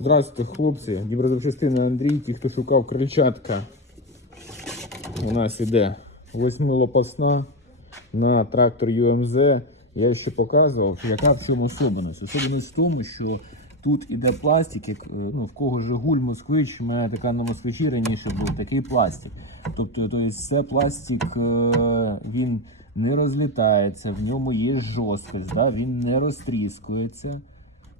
Здравствуйте, хлопці. Діброзапчастини Андрій, ті, хто шукав крильчатка. У нас іде восьмилопасна на трактор UMZ. Я ще показував, яка в чому особливість. Особливість в тому, що тут іде пластик, як е, ну, в кого Жигуль, Москвич, у мене така на москвичі раніше був такий пластик. Тобто, то есть, це пластик, е, він не розлітається, в ньому є жорсткость, да? він не розтріскується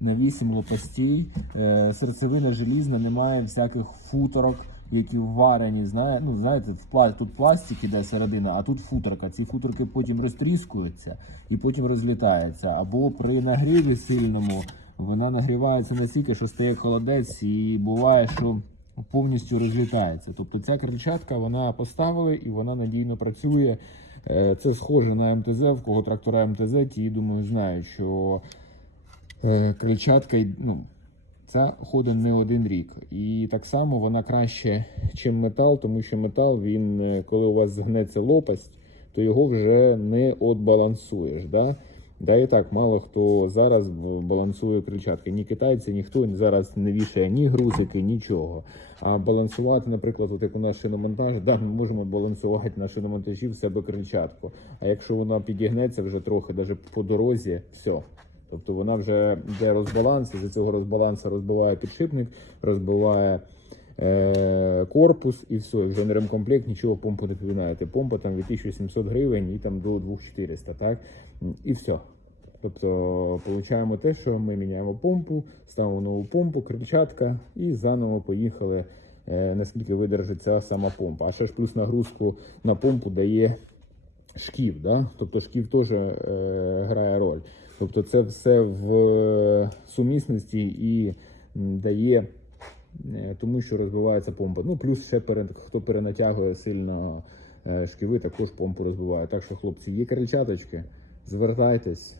на 8 лопастей. Е, серцевина желізна, немає всяких футорок, які вварені. Знає, ну, знаєте, в тут пластик іде середина, а тут футорка. Ці футорки потім розтріскуються і потім розлітаються. Або при нагріві сильному вона нагрівається настільки, що стає холодець, і буває, що повністю розлітається. Тобто ця крильчатка вона поставили і вона надійно працює. Е, Це схоже на МТЗ, в кого трактора МТЗ, ті, думаю, знають, що крильчатка ну, ця ходить не один рік. І так само вона краще, ніж метал, тому що метал, він, е, коли у вас згнеться лопасть, то його вже не отбалансуєш. Да? Да і так, мало хто зараз балансує крильчатки. Ні китайці, ніхто зараз не вішає ні грузики, нічого. А балансувати, наприклад, от як у нас шиномонтаж, да, ми можемо балансувати на шиномонтажі в себе крильчатку. А якщо вона підігнеться вже трохи, навіть по дорозі, все. Тобто вона вже йде розбаланс, і за цього розбалансу розбиває підшипник, розбиває е, корпус і все, вже не ремкомплект, нічого помпу не підгинаєте. Помпа там від 1700 гривень і там до 2400, так? І все. Тобто получаємо те, що ми міняємо помпу, ставимо нову помпу, крильчатка і заново поїхали, е, наскільки видержить ця сама помпа. А ще ж плюс нагрузку на помпу дає шків. Да? Тобто шків теж е, грає. Тобто це все в е, сумісності і дає е, тому, що розбивається помпа. Ну, плюс ще хто перенатягує сильно е, шківи, також помпу розбиває. Так що, хлопці, є крильчаточки, звертайтесь.